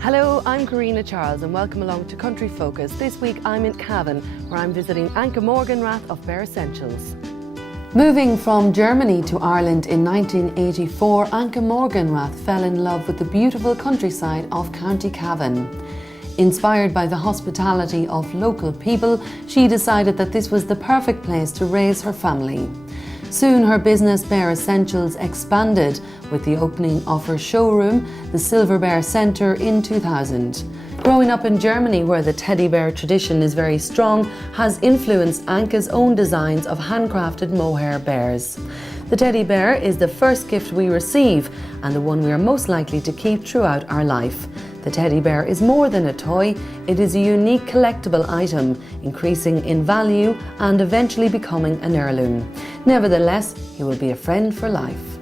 Hello, I'm Karina Charles and welcome along to Country Focus. This week I'm in Cavan, where I'm visiting Anke Morganrath of Bare Essentials. Moving from Germany to Ireland in 1984, Anke Morganrath fell in love with the beautiful countryside of County Cavan. Inspired by the hospitality of local people, she decided that this was the perfect place to raise her family. Soon her business Bare Essentials expanded with the opening of her showroom, the Silver Bear Centre, in 2000. Growing up in Germany, where the teddy bear tradition is very strong, has influenced Anke's own designs of handcrafted mohair bears. The teddy bear is the first gift we receive and the one we are most likely to keep throughout our life. The teddy bear is more than a toy, it is a unique collectible item, increasing in value and eventually becoming an heirloom. Nevertheless, he will be a friend for life.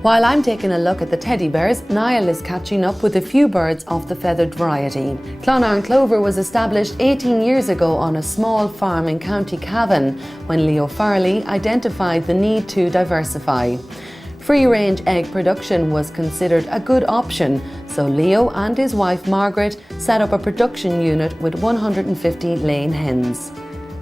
While I'm taking a look at the teddy bears, Niall is catching up with a few birds of the feathered variety. Clonard Clover was established 18 years ago on a small farm in County Cavan when Leo Farley identified the need to diversify. Free-range egg production was considered a good option, so Leo and his wife Margaret set up a production unit with 150 laying hens.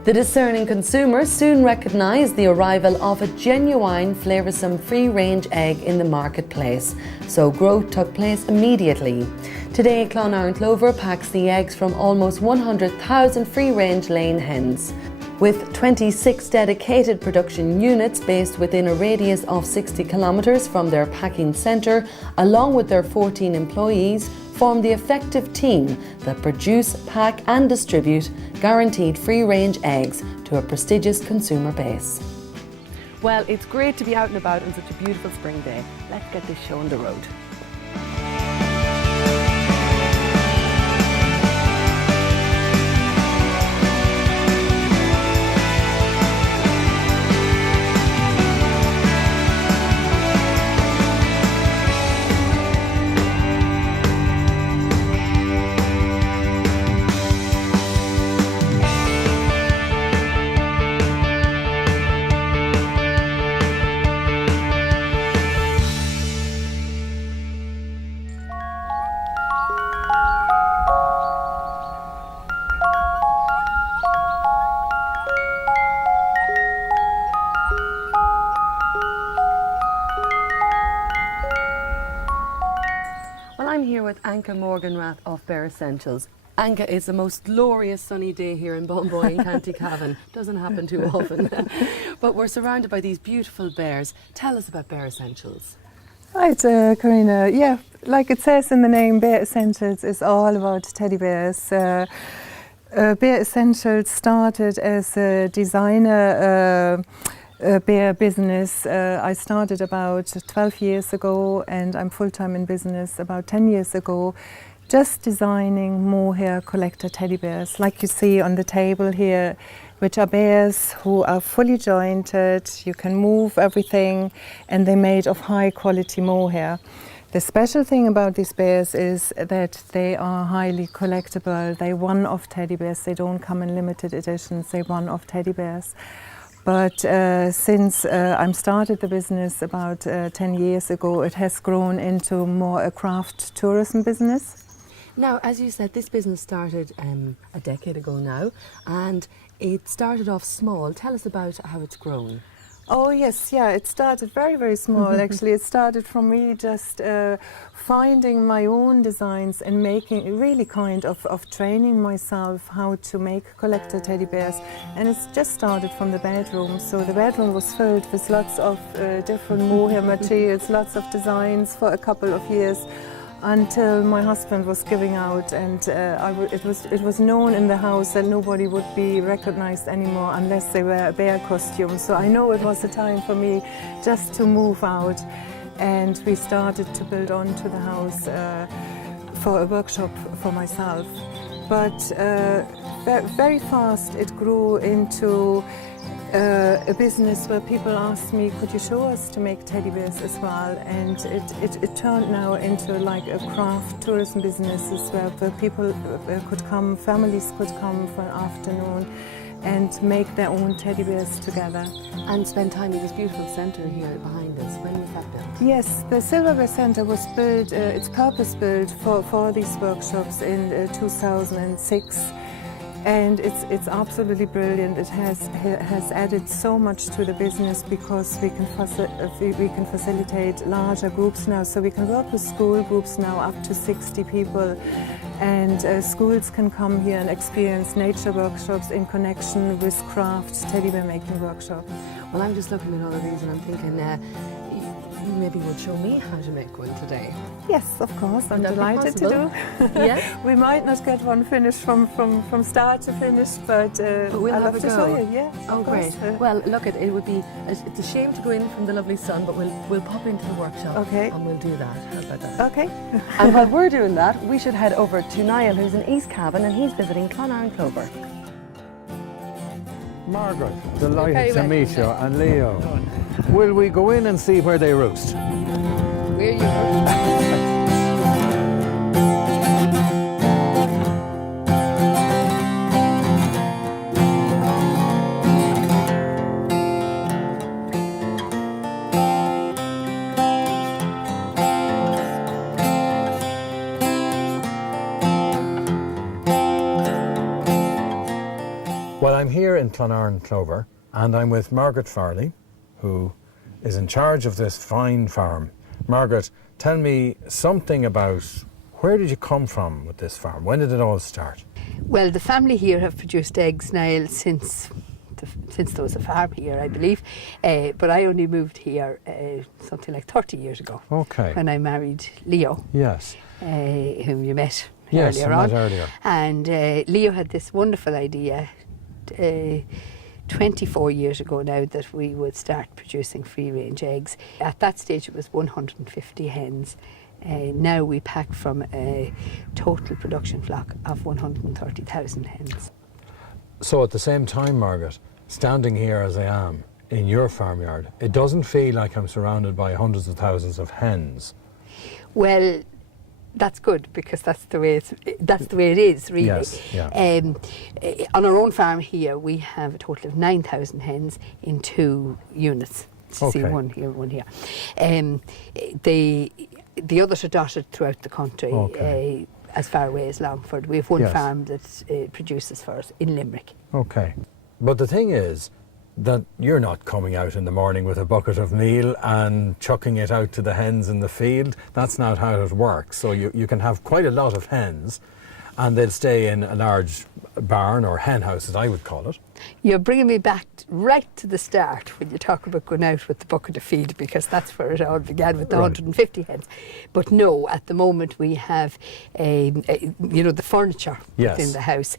The discerning consumers soon recognised the arrival of a genuine, flavoursome free-range egg in the marketplace, so growth took place immediately. Today, Clonard Clover packs the eggs from almost 100,000 free-range laying hens. With 26 dedicated production units based within a radius of 60 kilometres from their packing centre, along with their 14 employees, form the effective team that produce, pack and distribute guaranteed free-range eggs to a prestigious consumer base. Well, it's great to be out and about on such a beautiful spring day. Let's get this show on the road. I'm here with Anke Morganrath of Bare Essentials. Anke, it's the most glorious sunny day here in Bunboy in County Cavan. Doesn't happen too often. But we're surrounded by these beautiful bears. Tell us about Bare Essentials. Right, Karina. Yeah, like it says in the name, Bare Essentials is all about teddy bears. Bare Essentials started as a designer bear business. I started about 12 years ago and I'm full-time in business about 10 years ago, just designing mohair collector teddy bears, like you see on the table here, which are bears who are fully jointed, you can move everything, and they're made of high quality mohair. The special thing about these bears is that they are highly collectible. They're one-off teddy bears, they don't come in limited editions, they're one-off teddy bears. But since I started the business about 10 years ago, it has grown into more a craft tourism business. Now, as you said, this business started a decade ago now, and it started off small. Tell us about how it's grown. Oh yes, yeah, it started very, very small actually. It started from me just finding my own designs and making, really kind of training myself how to make collector teddy bears. And it's just started from the bedroom. So the bedroom was filled with lots of different mohair materials, lots of designs for a couple of years, until my husband was giving out, and it was known in the house that nobody would be recognized anymore unless they wear a bear costume. So I know it was a time for me just to move out, and we started to build onto the house for a workshop for myself. But very fast it grew into a business where people asked me, could you show us to make teddy bears as well? And it turned now into like a craft tourism business where people could come, families could come for an afternoon and make their own teddy bears together. And spend time in this beautiful centre here behind us. When was that built? Yes, the Silver Bear Centre was built, it's purpose-built for these workshops in 2006. And it's absolutely brilliant. It has added so much to the business because we can facilitate larger groups now. So we can work with school groups now up to 60 people. And schools can come here and experience nature workshops in connection with craft teddy bear making workshop. Well, I'm just looking at all of these and I'm thinking, you maybe would show me how to make one today. Yes, of course, I'm delighted to do. Yeah? We might not get one finished from start to finish, but we'll I'd have love a to go. show you. Yeah, Oh, great. Well, look, it would be, it's a shame to go in from the lovely sun, but we'll pop into the workshop Okay. and we'll do that. How about that? Okay. And while we're doing that, we should head over to Niall, who's in East Cavan, and he's visiting Clonarn Clover. Margaret, delighted to welcome, meet you, Niall. and Leo. Will we go in and see where they roost? Where you are. Well, I'm here in Clonarn Clover, and I'm with Margaret Farley, who is in charge of this fine farm. Margaret, tell me something about where did you come from with this farm? When did it all start? Well, the family here have produced eggs, Niall, since there was a farm here, I believe. But I only moved here something like 30 years ago. Okay. When I married Leo, Yes. whom you met Yes, earlier I on. met earlier. And Leo had this wonderful idea 24 years ago now that we would start producing free-range eggs. At that stage it was 150 hens. Now we pack from a total production flock of 130,000 hens. So at the same time, Margaret, standing here as I am in your farmyard, it doesn't feel like I'm surrounded by hundreds of thousands of hens. Well, that's good because that's the way it is, really. Yes, yeah. On our own farm here, we have a total of 9,000 hens in 2 units. Okay. See, one here, one here. The others are dotted throughout the country, Okay. as far away as Longford. We have one Yes. farm that produces for us in Limerick. Okay. But the thing is that you're not coming out in the morning with a bucket of meal and chucking it out to the hens in the field. That's not how it works. So you can have quite a lot of hens and they'll stay in a large barn or hen house, as I would call it. You're bringing me back right to the start when you talk about going out with the bucket of feed, because that's where it all began with the Right. 150 hens. But no, at the moment we have, the furniture Yes. within the house.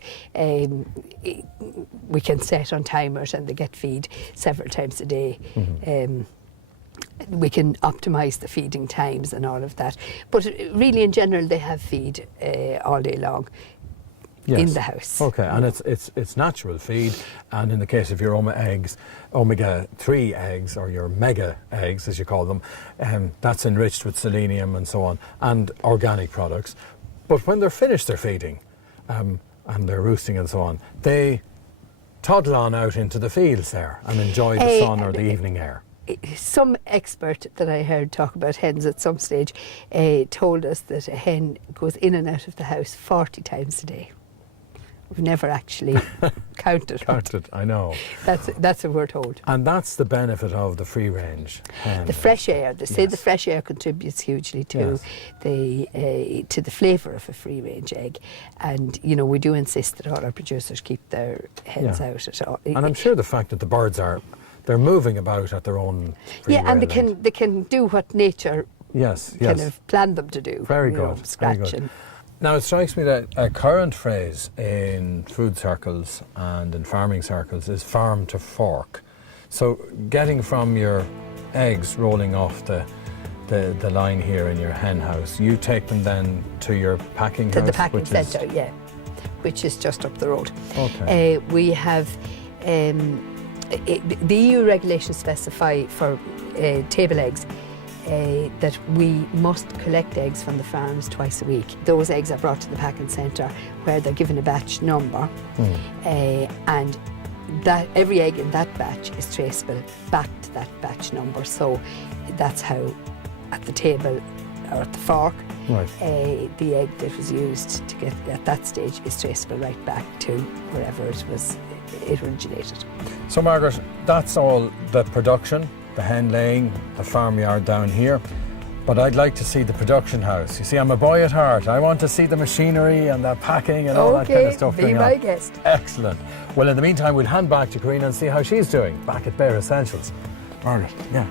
We can set on timers and they get feed several times a day. Mm-hmm. We can optimise the feeding times and all of that. But really, in general, they have feed all day long. Yes. In the house. Okay, and it's natural feed, and in the case of your omega-3 eggs, or your mega eggs as you call them, that's enriched with selenium and so on, and organic products. But when they're finished their feeding, and they're roosting and so on, they toddle on out into the fields there and enjoy the sun or the evening air. Some expert that I heard talk about hens at some stage told us that a hen goes in and out of the house 40 times a day. We've never actually counted. Counted, I know. That's what we're told. And that's the benefit of the free range hen. The fresh air. They say Yes. the fresh air contributes hugely to Yes. the flavour of a free range egg, and we do insist that all our producers keep their hens Yeah. out at all. And I'm sure the fact that the birds they're moving about at their own free and will. they can do what nature Yes, kind yes. of planned them to do. Very you know, good, very scratch good. and Now, it strikes me that a current phrase in food circles and in farming circles is farm to fork. So getting from your eggs rolling off the line here in your hen house, you take them then to your packing to house? the packing which is- centre, yeah, which is just up the road. Okay. We have the EU regulations specify for table eggs that we must collect eggs from the farms twice a week. Those eggs are brought to the packing centre where they're given a batch number, and that every egg in that batch is traceable back to that batch number. So that's how, at the table or at the fork, Right. the egg that was used to get at that stage is traceable right back to wherever it originated. So Margaret, that's all the production, the hen laying, the farmyard down here. But I'd like to see the production house. You see, I'm a boy at heart. I want to see the machinery and the packing and all that kind of stuff going on. Be my guest. Excellent. Well, in the meantime, we'll hand back to Karina and see how she's doing back at Bare Essentials. Margaret, yeah.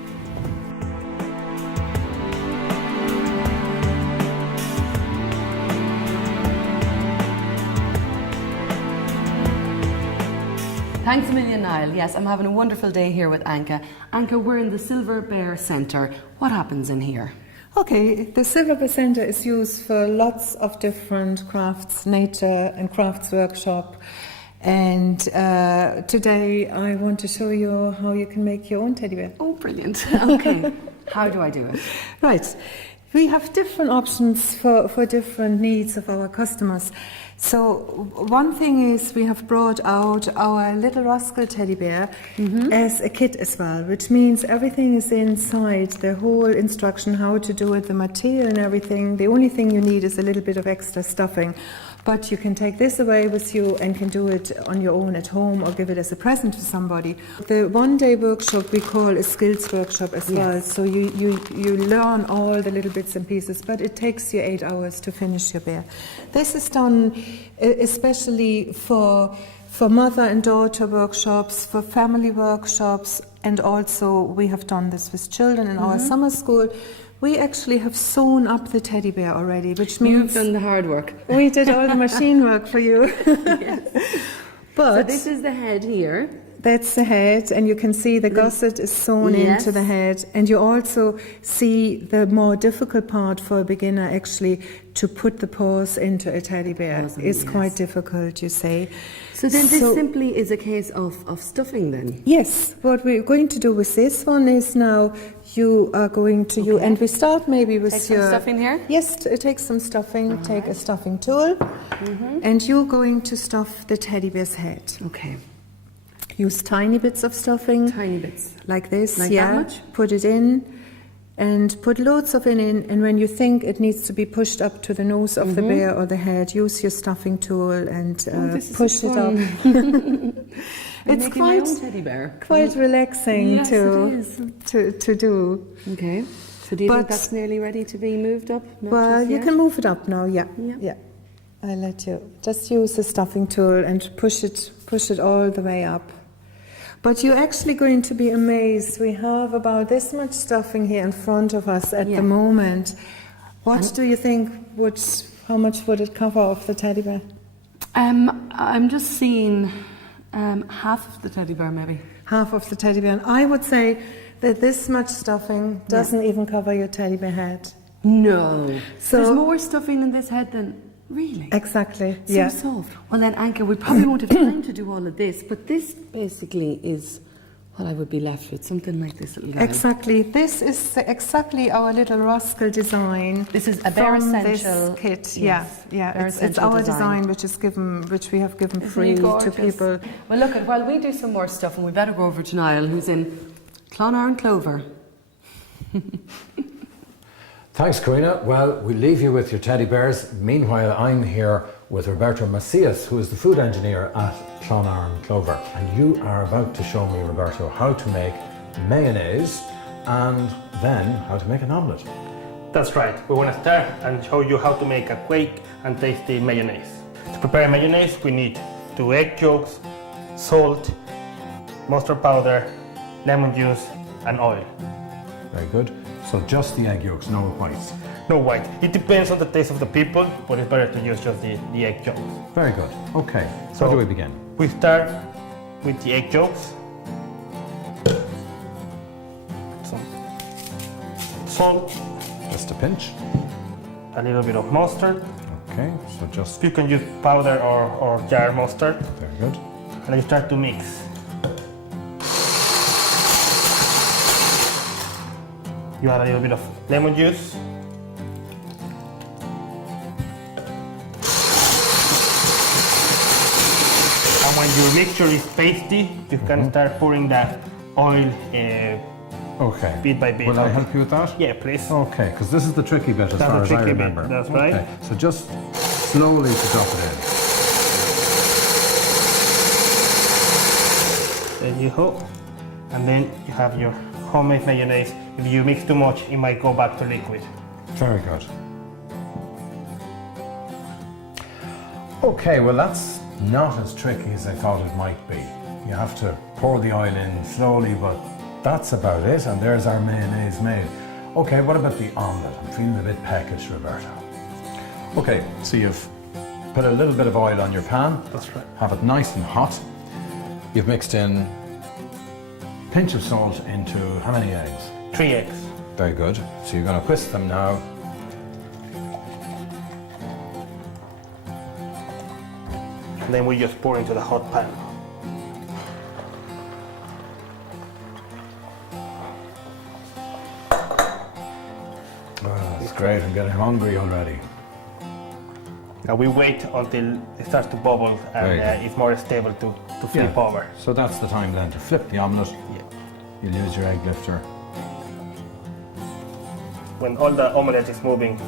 Thanks a million, Niall. Yes, I'm having a wonderful day here with Anka. Anka, we're in the Silver Bear Centre. What happens in here? Okay, the Silver Bear Centre is used for lots of different crafts, nature and crafts workshop. And today I want to show you how you can make your own teddy bear. Oh, brilliant. Okay. How do I do it? Right. We have different options for different needs of our customers. So one thing is we have brought out our little rascal teddy bear as a kit as well, which means everything is inside, the whole instruction how to do it, the material and everything. The only thing you need is a little bit of extra stuffing. But you can take this away with you and can do it on your own at home or give it as a present to somebody. The one-day workshop we call a skills workshop as well. So you learn all the little bits and pieces, but it takes you 8 hours to finish your bear. This is done especially for mother and daughter workshops, for family workshops, and also we have done this with children in our summer school. We actually have sewn up the teddy bear already, which means... You've done the hard work. We did all the machine work for you. Yes. But so this is the head here. that's the head, and you can see the gusset is sewn into the head, and you also see the more difficult part for a beginner actually to put the paws into a teddy bear. It's quite difficult, you say. So then this simply is a case of stuffing then? Yes, what we're going to do with this one is now you are going to and we start maybe with take some stuffing here? Yes, take some stuffing, take a stuffing tool, and you're going to stuff the teddy bear's head. Okay. Use tiny bits of stuffing. Tiny bits. Like this, Like that much? Put it in and put loads of it in, and when you think it needs to be pushed up to the nose of the bear or the head, use your stuffing tool and push it up. It's quite my own teddy bear. Quite relaxing to do. Okay. So do you think that's nearly ready to be moved up? Well, you can move it up now, yeah. I'll let you. Just use the stuffing tool and push it all the way up. But you're actually going to be amazed. We have about this much stuffing here in front of us at the moment. What do you think how much would it cover of the teddy bear? I'm just seeing half of the teddy bear maybe. Half of the teddy bear. And I would say that this much stuffing doesn't even cover your teddy bear head. No. So there's more stuffing in this head than... Really? Exactly, so soft. Well then, Anka, we probably won't have time to do all of this, but this basically is what I would be left with, something like this little guy. Exactly. This is exactly our little rascal design. This is a Bare Essential this kit. Yes, It's our design which we have given free to people. Well, look, while we do some more stuff, and we better go over to Niall, who's in Clonard and Clover. Thanks, Karina. Well, we'll leave you with your teddy bears. Meanwhile, I'm here with Roberto Macias, who is the food engineer at Clonard Clover. And you are about to show me, Roberto, how to make mayonnaise and then how to make an omelette. That's right. We want to start and show you how to make a quick and tasty mayonnaise. To prepare mayonnaise, we need 2 egg yolks, salt, mustard powder, lemon juice, and oil. Very good. So just the egg yolks, no whites? No white. It depends on the taste of the people, but it's better to use just the egg yolks. Very good. Okay, so how do we begin? We start with the egg yolks. Some salt. Just a pinch. A little bit of mustard. Okay, so just... You can use powder or jar mustard. Very good. And you start to mix. You add a little bit of lemon juice. And when When your mixture is pasty, you can start pouring the oil Okay. bit by bit. Will I help you with that? Yeah, please. Okay, because this is the tricky bit as That's far the as I tricky bit, remember. that's right. Okay, so just slowly to drop it in. There you go. And then you have your homemade mayonnaise. If you mix too much, it might go back to liquid. Very good. Okay, well that's not as tricky as I thought it might be. You have to pour the oil in slowly, but that's about it, and there's our mayonnaise made. Okay, what about the omelette? I'm feeling a bit peckish, Roberto. Okay, so you've put a little bit of oil on your pan. That's right. Have it nice and hot. You've mixed in a pinch of salt into how many eggs? 3 eggs. Very good. So you're going to whisk them now. And then we just pour into the hot pan. Oh, that's great. I'm getting hungry already. Now we wait until it starts to bubble Very and good. it's more stable to flip over. So that's the time then to flip the omelette. Yeah. You'll use your egg lifter. When all the omelette is moving,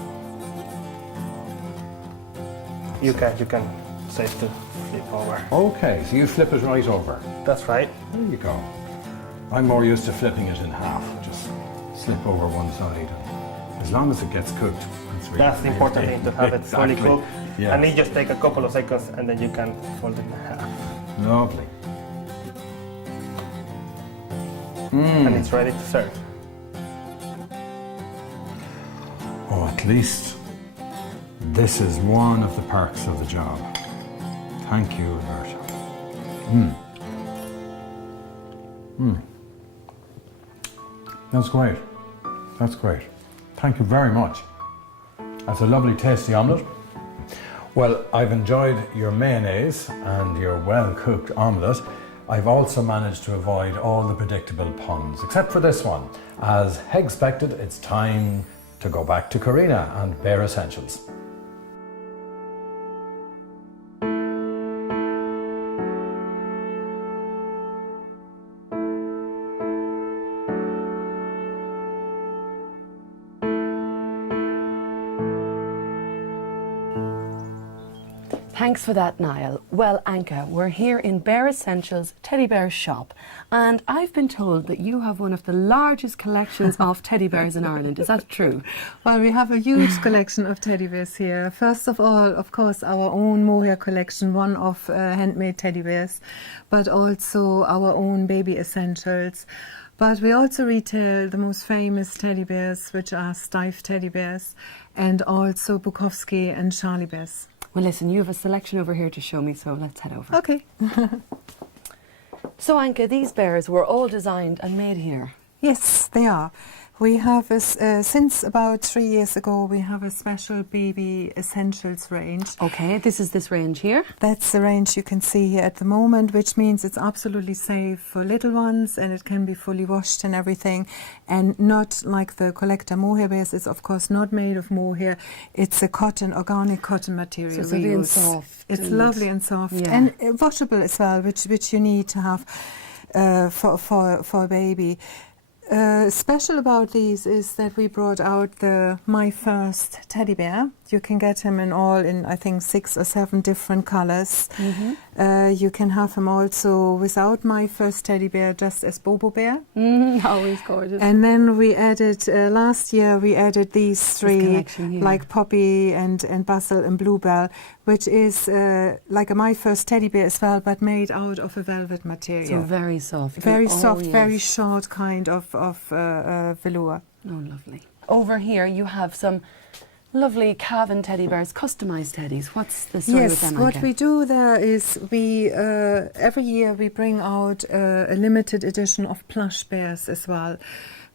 you can say to flip over. Okay, so you flip it right over. That's right. There you go. I'm more used to flipping it in half. Just slip over one side. And as long as it gets cooked. That's the important thing, to have it fully Exactly. cooked. Yeah. And it just take a couple of seconds and then you can fold it in half. Lovely. And it's ready to serve. Oh, at least this is one of the perks of the job. Thank you, Roberto. That's great. That's great. Thank you very much. That's a lovely, tasty omelette. Well, I've enjoyed your mayonnaise and your well-cooked omelette. I've also managed to avoid all the predictable puns, except for this one. As expected, it's time to go back to Karina and Bare Essentials. Thanks for that, Niall. Well, Anka, we're here in Bare Essentials Teddy Bear Shop, and I've been told that you have one of the largest collections of teddy bears in Ireland. Is that true? Well, we have a huge collection of teddy bears here. First of all, of course, our own mohair collection, one of handmade teddy bears, but also our own baby essentials. But we also retail the most famous teddy bears, which are Steiff teddy bears, and also Bukowski and Charlie bears. Well, listen, you have a selection over here to show me, so let's head over. Okay. So, Anka, these bears were all designed and made here. Yes, they are. We have, since about 3 years ago, we have a special baby essentials range. Okay, this is this range here. That's the range you can see here at the moment, which means it's absolutely safe for little ones and it can be fully washed and everything. And not like the collector mohair bears, it's of course not made of mohair. It's a cotton, organic cotton material. So it's we lovely and use. soft. It's and lovely and soft. Yeah. And washable as well, which you need to have for a baby. Special about these is that we brought out the My First teddy bear. You can get him in I think 6 or 7 different colors. You can have him also without My First teddy bear, just as Bobo Bear. Always gorgeous. And then we added, last year we added these 3, collection here. like Poppy and Basil and Bluebell, which is like a My First teddy bear as well, but made out of a velvet material. So very soft. Very Oh, soft, yes. very short kind of velour. Oh, lovely. Over here you have some lovely Cavan teddy bears, customised teddies. What's the story with Yes, them, what Anka? we do there is we every year we bring out a limited edition of plush bears as well.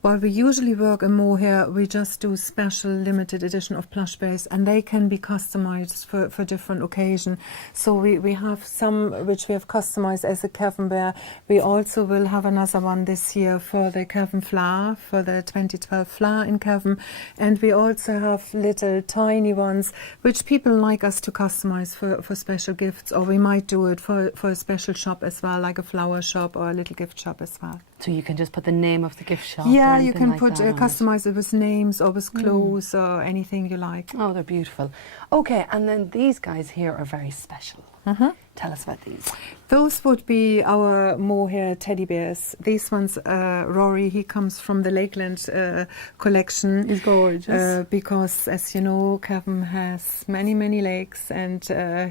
While we usually work in mohair, we just do special limited edition of plush bears, and they can be customized for different occasion. So we have some which we have customized as a Cavan bear. We also will have another one this year for the Cavan flower, for the 2012 flower in Cavan. And we also have little tiny ones which people like us to customize for special gifts, or we might do it for a special shop as well, like a flower shop or a little gift shop as well. So you can just put the name of the gift shop. Yeah, or you anything can like put that on it. customize it with names or with clothes or anything you like. Oh, they're beautiful. Okay, and then these guys here are very special. Tell us about these. Those would be our mohair teddy bears. These ones, Rory, he comes from the Lakeland collection. He's gorgeous. Because, as you know, Cavan has many, many lakes, and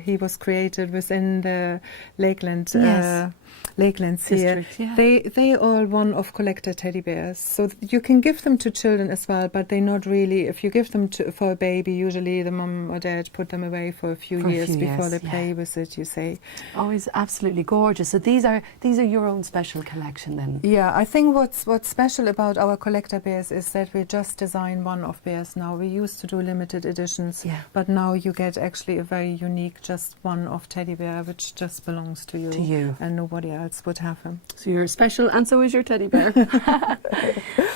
he was created within the Lakeland. Yes. Lakelands here. District, yeah. They are one of collector teddy bears. So you can give them to children as well, but they're not really. If you give them for a baby, usually the mum or dad put them away for a few years before they play with it. You say. Oh, he's absolutely gorgeous. So these are your own special collection then. Yeah, I think what's special about our collector bears is that we just design one of bears now. We used to do limited editions, but now you get actually a very unique, just one of teddy bear, which just belongs to you. To you. And nobody else would have him. So you're special, and so is your teddy bear.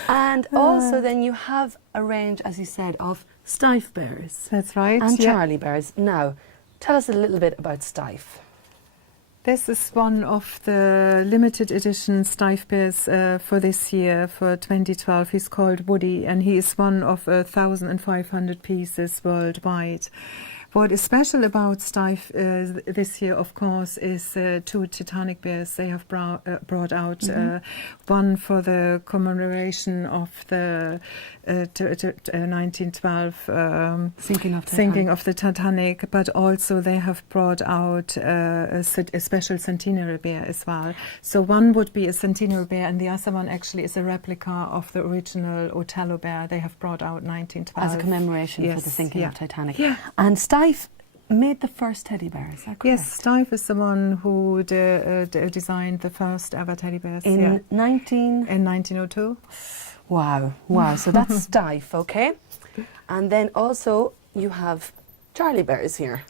And also then you have a range, as you said, of Steiff bears. That's right. And Charlie bears. Now, tell us a little bit about Steiff. This is one of the limited edition Steiff bears for this year, for 2012. He's called Woody, and he is one of 1,500 pieces worldwide. What is special about Steiff this year, of course, is two Titanic bears they have brought out. One for the commemoration of the 1912 sinking of the Titanic, but also they have brought out a special centenary bear as well. So one would be a centenary bear, and the other one actually is a replica of the original Othello bear they have brought out 1912. As a commemoration for the sinking of Titanic. Yeah. And Steiff made the first teddy bear, is that correct? Yes, Steiff is the one who designed the first ever teddy bears. In In 1902? Wow. So that's Steiff, okay? And then also you have Charlie bears here.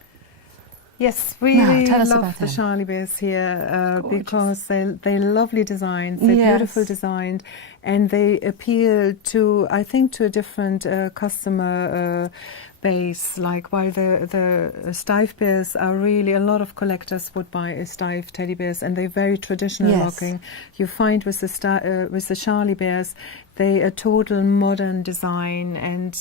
Yes, we tell us love about the them. Charlie bears here because they're lovely designs, they're beautiful designed, and they appeal to, I think, to a different customer base. Like, while the Steiff bears are really, a lot of collectors would buy a Steiff teddy bears, and they're very traditional looking. You find with the Charlie bears, they a total modern design, and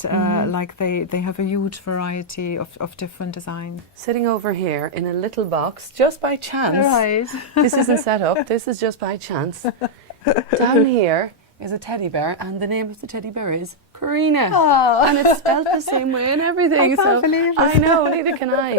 like they have a huge variety of different designs. Sitting over here in a little box, just by chance. Right. This isn't set up, this is just by chance. Down here is a teddy bear, and the name of the teddy bear is Karina. And it's spelled the same way and everything. I can't believe it. I know, neither can I.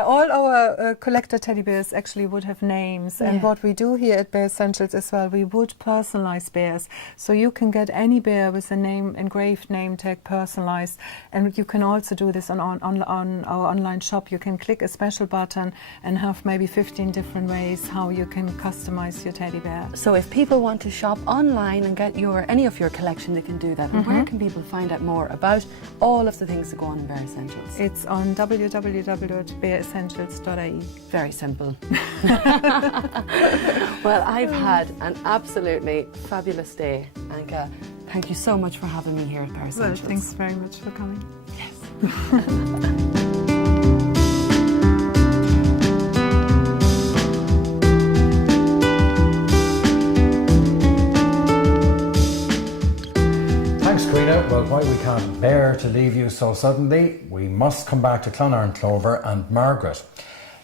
All our collector teddy bears actually would have names, and what we do here at Bear Essentials as well, we would personalize bears. So you can get any bear with a name, engraved name tag, personalized, and you can also do this on our online shop. You can click a special button and have maybe 15 different ways how you can customize your teddy bear. So if people want to shop online and get any of your collection, they can do that. And where can people find out more about all of the things that go on in Bear Essentials? It's on www.bearessentials.ie. Very simple. Well, I've had an absolutely fabulous day, Anka. Thank you so much for having me here at Bear Essentials. Well, thanks very much for coming. Yes. Well, why we can't bear to leave you so suddenly, we must come back to Clonard Clover and Margaret.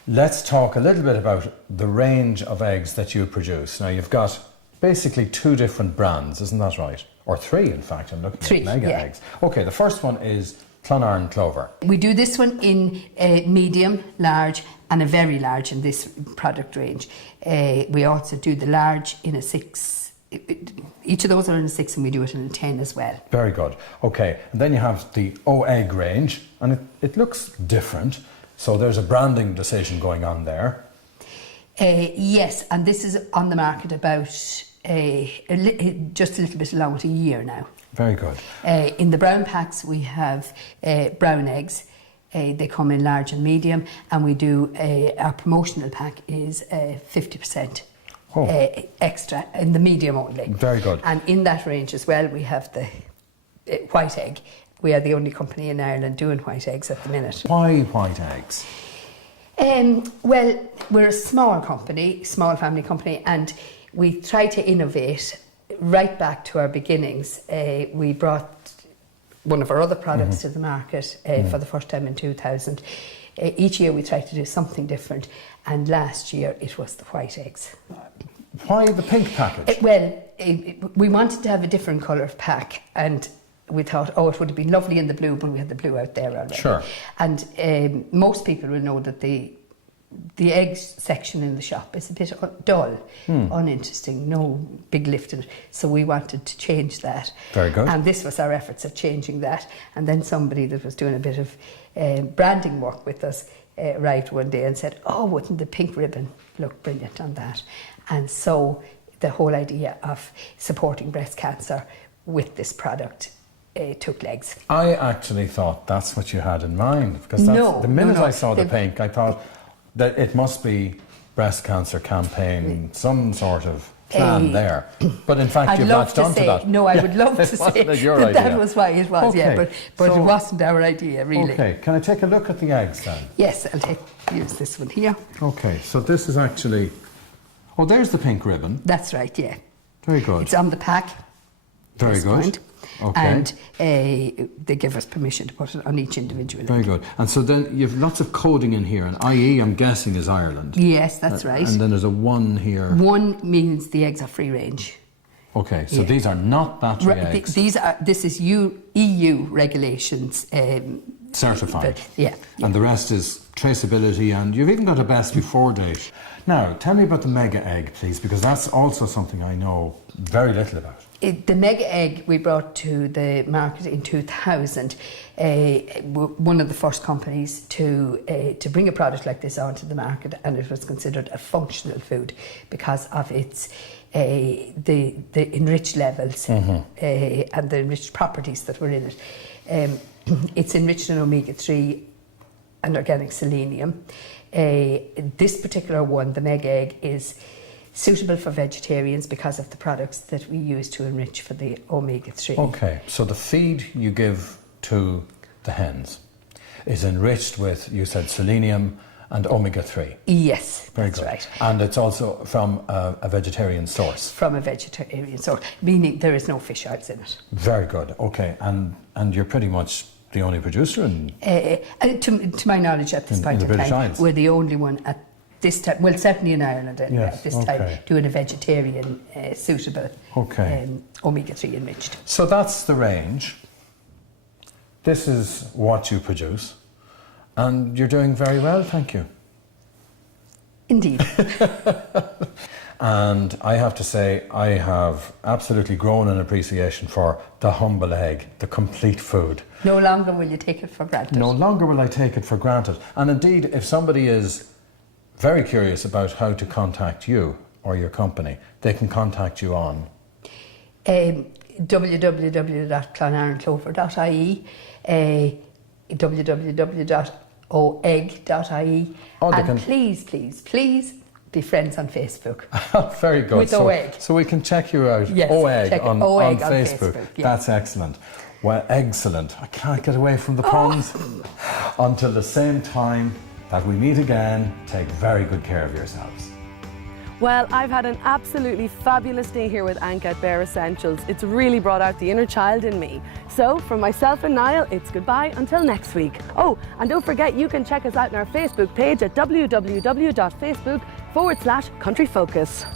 Let's talk a little bit about the range of eggs that you produce. Now, you've got basically two different brands, isn't that right? Or three, in fact. I'm looking at mega eggs. Okay, the first one is Clonard Clover. We do this one in medium, large, and a very large in this product range. We also do the large in a 6. Each of those are in a 6, and we do it in a 10 as well. Very good. Okay, and then you have the O-Egg range, and it looks different. So there's a branding decision going on there. Yes, and this is on the market about just a little bit along with a year now. Very good. In the brown packs we have brown eggs. They come in large and medium, and we do our promotional pack is 50% extra in the medium only. Very good. And in that range as well, we have the white egg. We are the only company in Ireland doing white eggs at the minute. Why white eggs? Well, we're a small company, small family company, and we try to innovate right back to our beginnings. We brought one of our other products to the market for the first time in 2000. Each year we try to do something different, and last year it was the white eggs. Why the pink package? We wanted to have a different colour pack, and we thought, it would have been lovely in the blue, but we had the blue out there already. Sure. And most people will know that the eggs section in the shop is a bit dull, uninteresting, no big lift in it. So we wanted to change that. Very good. And this was our efforts of changing that. And then somebody that was doing a bit of branding work with us arrived one day and said, wouldn't the pink ribbon look brilliant on that? And so the whole idea of supporting breast cancer with this product took legs. I actually thought that's what you had in mind, because the minute I saw the pink, I thought that it must be breast cancer campaign, some sort of plan there. But in fact, you've latched onto that. No, I would love to say that was why it was, but it wasn't our idea, really. Okay, can I take a look at the eggs then? Yes, I'll use this one here. Okay, so this is actually... Oh, there's the pink ribbon. That's right, yeah. Very good. It's on the pack. Very good. Point. Okay. And they give us permission to put it on each individual. Very good. And so then you've lots of coding in here, and IE, I'm guessing, is Ireland. Yes, that's right. And then there's a 1 here. 1 means the eggs are free range. Okay, so these are not battery eggs. This is EU regulations. Certified. Yeah. And the rest is traceability, and you've even got a best before date. Now, tell me about the mega egg, please, because that's also something I know very little about. The mega egg we brought to the market in 2000. One of the first companies to bring a product like this onto the market, and it was considered a functional food because of its the enriched levels and the enriched properties that were in it. It's enriched in omega-3 and organic selenium. This particular one, the mega egg, is suitable for vegetarians because of the products that we use to enrich for the omega-3. Okay, so the feed you give to the hens is enriched with, you said, selenium and omega-3. Yes, Very that's good. right. And it's also from a vegetarian source. From a vegetarian source, meaning there is no fish oils in it. Very good. Okay, and you're pretty much the only producer to my knowledge at this point in time, we're the only one at this time, well, certainly in Ireland anyway, at this time, doing a vegetarian suitable omega-3 enriched. So that's the range. This is what you produce, and you're doing very well, thank you. Indeed. And I have to say, I have absolutely grown an appreciation for the humble egg, the complete food. No longer will you take it for granted. No longer will I take it for granted. And indeed, if somebody is very curious about how to contact you or your company, they can contact you on www.clonarnclover.ie, www.oegg.ie, and please be friends on Facebook. Very good. With OEG. So we can check you out. Yes, OEG on Facebook. Yeah. That's excellent. Well, excellent. I can't get away from the puns. Until the same time that we meet again, take very good care of yourselves. Well, I've had an absolutely fabulous day here with Anke at Bare Essentials. It's really brought out the inner child in me. So, from myself and Niall, it's goodbye until next week. Oh, and don't forget, you can check us out on our Facebook page at www.facebook.com/countryfocus.